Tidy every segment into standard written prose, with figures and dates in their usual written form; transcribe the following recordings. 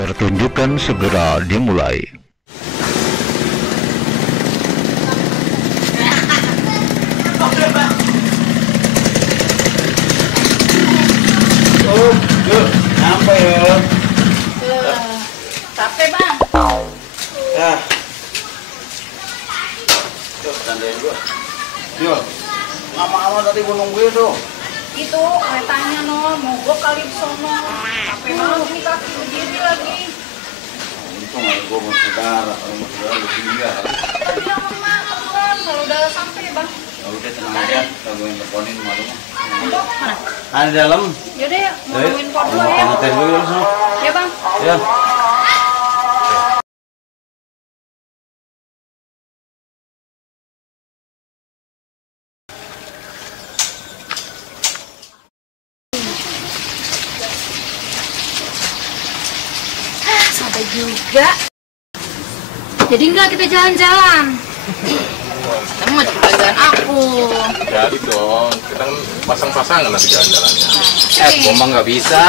Pertunjukan segera dimulai. Apa ya? Capek bang. Ya. Tuh, tandain gua. Yo. Lama-lama tadi gua nungguin tuh. Itu keretanya no, mogok kali di sono. Capek banget nih kaki berdiri lagi. Untung aja gua mau saudara, kalau mau saudara gua tinggal. Jangan banget bang, kalau udah sampai bang. Ya udah tenang aja, kita gua yang teleponin malu. Mogok mana? Ada di dalam. Yaudah ya, mau nungguin pot dulu ya. Ngetes dulu langsung. Ya bang. Ya. Sampai juga. Jadi enggak kita jalan-jalan. Kamu mau jalan aku. Jadi dong, kita kan pasang-pasangan nanti jalan-jalannya. Gua mah nggak bisa.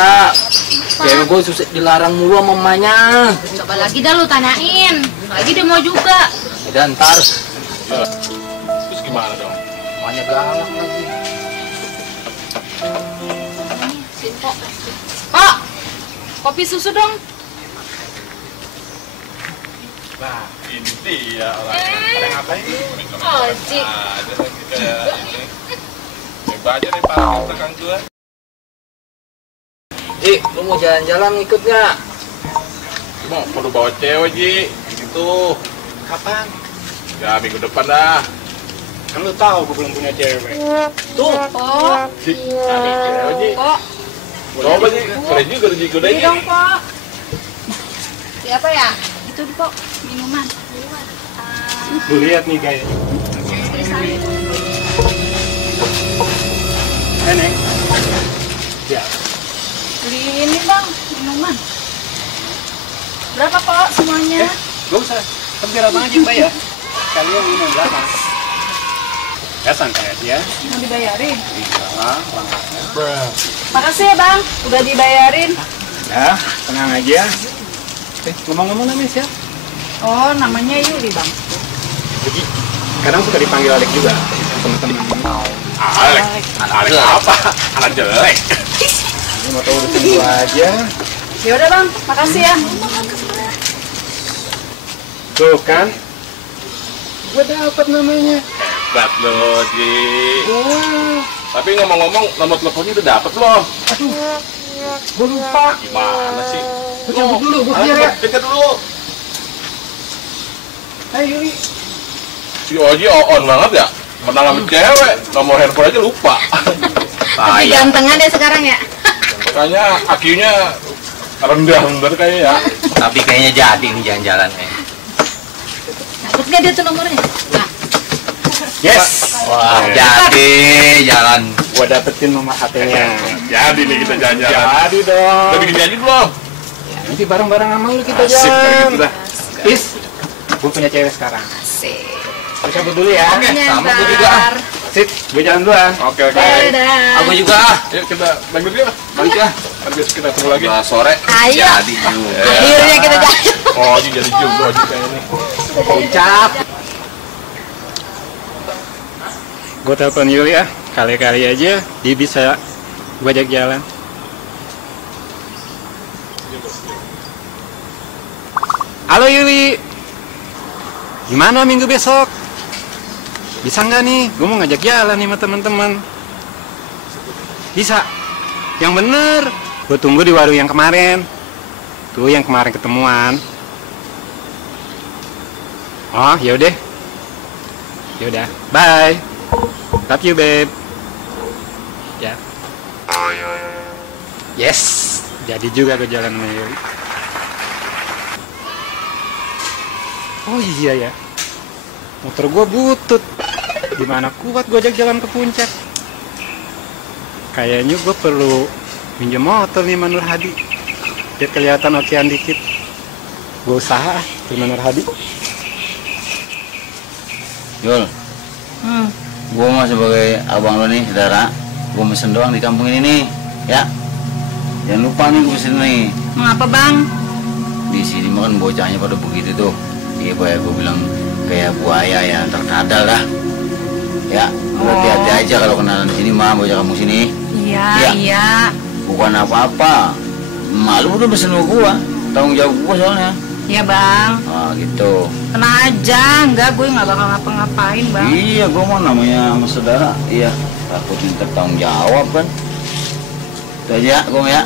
Cewek gua susah dilarang mulu sama mamanya. Coba lagi dah lu tanyain. Lagi dia mau juga. Dan ntar Terus gimana dong? mamanya galak lagi. Kok? Kopi susu dong. Nah, ini dia orangnya. Ada ngapain lu? Oh, Cik. Ada lagi kayak ini. Coba aja deh parkir belakang gua. Ji, lu mau jalan-jalan ikut nggak? Mau perlu bawa cewek, Ji. Gitu. Kapan? Ya, minggu depan dah. Kan lu tahu gue belum punya cewek. Tuh. Kok? Ji, ada cewek, Ji. Kok? Coba, Ji. Keren juga, Ji. Godain, Beli Ji. dong, Kok. Siapa ya? Itu di Kok, minuman. Lu lihat nih guys. Neng. Ya. Beli ini bang, minuman. Berapa Kok semuanya? Gak usah. Kan biar abang aja yang bayar. Kalian ini yang belakang. Ya santai aja. Mau dibayarin? Salah, langkahnya. Makasih ya bang, udah dibayarin. Ya, tenang aja. Ngomong-ngomong namanya siapa? Oh, namanya Yuli bang. Jadi, kadang suka dipanggil Alek juga. Teman-teman. Alek. Alek apa? Anak jelek. Ini mau tahu urusan gua aja. Ya udah bang, makasih ya. Tuh kan. Gua dapat namanya. Hebat lo, Ji. Wah. Tapi ngomong-ngomong, nomor teleponnya udah dapet loh. Aduh. Gua lupa. Gimana sih? Gua cabut dulu, gua kejar ya. Dekat dulu. Hai Yuli. Si Oji on banget ya. Pernah ngambil cewek, nomor handphone aja lupa. Tapi gantengan deh sekarang ya. Makanya IQ-nya rendah kayaknya ya. Tapi kayaknya jadi nih jalan-jalannya. Dapet gak dia tuh nomornya? Nah, Yes. Wah, jadi jalan. Gua dapetin nomor HP-nya. Jadi nih kita jalan-jalan. Jadi dong. Udah bikin janji belum? Nanti bareng-bareng sama lu kita Asik jalan. kayak gitu dah. Is, gue punya cewek sekarang. asik. Gue cabut dulu ya. Oke, sama gua juga. Ntar. Sip, gue jalan duluan. Oke. Dadah. Aku juga. Yuk kita balik yuk. Balik ya. Nanti besok kita ketemu lagi. Udah sore. Ayo. Jadi juga. Akhirnya kita jalan. Oh, Oji jadi juga Oji kayak ini. Puncak. Gue telepon Yuli ya. Kali-kali aja dia bisa gue ajak jalan. Halo Yuli. Gimana minggu besok? Bisa nggak nih? Gue mau ngajak jalan nih sama teman-teman. Bisa. Yang bener. Gue tunggu di warung yang kemarin. Tuh yang kemarin ketemuan. Oh, yaudah. Yaudah. Bye. Love you, babe. Ya. Yes. Jadi juga gue jalan sama Yuli. Oh iya ya. Motor gue butut. Gimana kuat gue ajak jalan ke puncak? Kayaknya gue perlu minjem motor nih Manur Hadi. Biar kelihatan okean dikit. Gue usaha ke Manur Hadi. Yul, gue mau sebagai abang lo nih, saudara. Gue mesen doang di kampung ini nih, ya. Jangan lupa nih gue pesen nih. Mengapa bang? di sini mah kan bocahnya pada begitu tuh. Iya Pak ya, gue bilang kayak buaya ya, terkadal dah. Ya, hati-hati aja kalau kenalan di sini mah, bocah kamu sini. Iya, Ya. iya. Bukan apa-apa. Malu udah pesen sama gua, tanggung jawab gua soalnya. Iya bang. Ah gitu. Tenang aja, enggak gue nggak bakal ngapa-ngapain bang. Iya, gua mau namanya sama saudara. Iya, takut minta tanggung jawab kan. Itu aja, gua ya.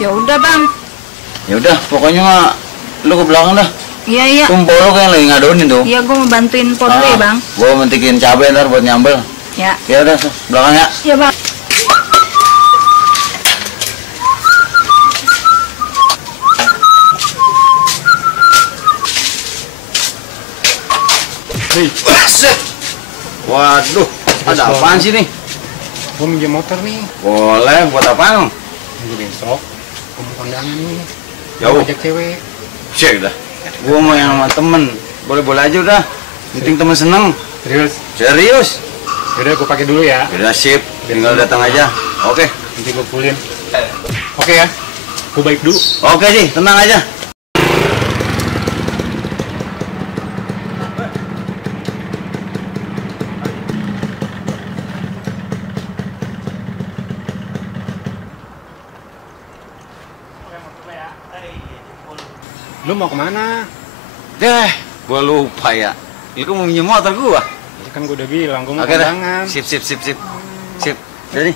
Ya udah bang. Ya udah, pokoknya mah lu ke belakang dah. Iya iya. Tumpul lu kayak lagi ngadonin tuh. Iya gue mau bantuin pon dulu ya bang. Gua mentikin cabai ntar buat nyambel. Ya. Ya udah, belakang ya. Iya bang. Set. Waduh, ada apaan sih nih? Gue minjem motor nih. Boleh, buat apaan? Minggu besok. Gue mau kondangan nih. Jauh. Ajak cewek. Cek dah. Gua mau yang sama temen. Boleh-boleh aja udah. Penting temen seneng. Serius? Serius. Yaudah gue pakai dulu ya. Udah sip. Tinggal datang aja. Oke. Nanti gue fullin. Oke ya. Gue baik dulu. Oke sih, tenang aja. Lu mau kemana? Deh, gua lupa ya. Lu mau minjem motor gua. Ya kan gue udah bilang gue mau Oke dah. kondangan. Sip. Sip. Jadi.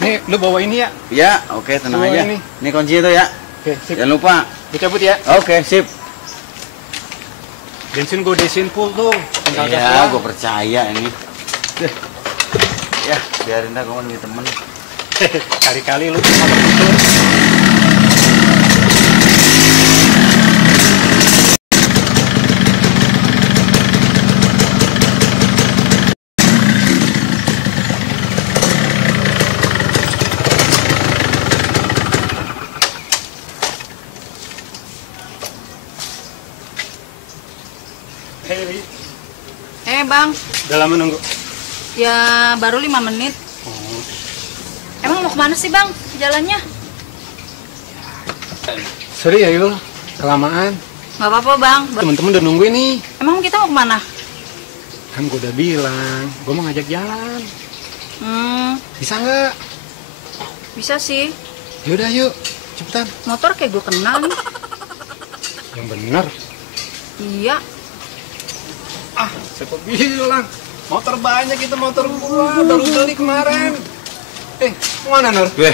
Nih, lu bawa ini ya. Ya, oke, tenang Bawa aja. ini. Ini kunci itu ya. Oke, sip. Jangan lupa. Gue cabut ya. Oke, sip. Bensin gue desin full tuh. Tinggal gas Iya, doang. gua percaya ini. Deh. Ya, biarin dah gua kan temen. Kali-kali lu cuma begitu. Hei, Bang, udah lama nunggu. ya baru 5 menit. Emang mau kemana sih Bang jalannya? Sorry ya Yul, kelamaan. Gak apa-apa Bang. Temen-temen udah nungguin nih. Emang kita mau kemana? Kan gue udah bilang, gue mau ngajak jalan. Bisa nggak? Bisa sih. Yaudah yuk, cepetan. Motor kayak gue kenal nih. Yang bener. Iya. Ah, siapa bilang? Motor banyak itu motor gua, baru beli kemarin. Mana Nur? Weh,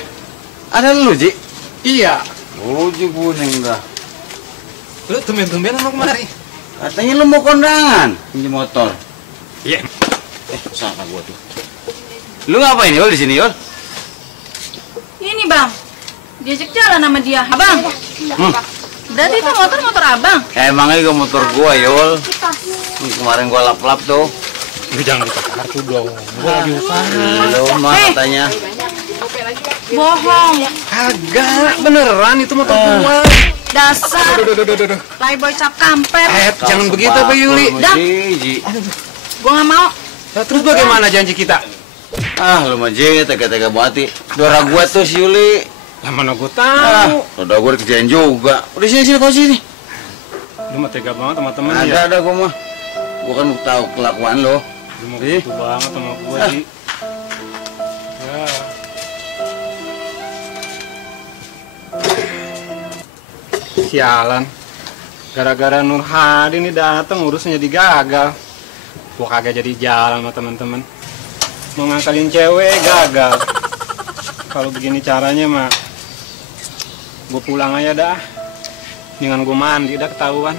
ada lu Ji? Iya. Oh, Ji kuning dah. Lu tumben-tumbenan mau kemari? Katanya lu mau kondangan, pinjam motor. Iya. Sangka gua tuh. Lu ngapain Yul di sini Yul? Ini Bang, diajak jalan sama dia. Abang, berarti itu motor abang? Emangnya ke motor gua Yul. Kemarin gua lap-lap tuh. Lu jangan dikasih kartu dong. Gua lagi usaha. Lu mah katanya. Bohong. Kagak, beneran itu motor gua. Dasar Duh. playboy cap kampret. Jangan begitu Pak Yuli. Dah. Ji. Gua nggak mau. Nah, terus bagaimana janji kita? Ah, lu mah Ji, tega-tega banget. Dora gua tuh si Yuli. Lah mana gua Ah, tahu. udah gua dikerjain juga. Udah sini kau sini. Lu mah tega banget sama temen ya. Ada gua mah. Gua kan tahu kelakuan lo. Lu mau Ih. gitu banget sama gua sih. Ya. Sialan. Gara-gara Nur Hadi nih datang urusnya jadi gagal. Gua kagak jadi jalan sama temen-temen. Mau ngangkalin cewek gagal. Kalau begini caranya mah gua pulang aja dah. Dengan gua mandi dah ketahuan.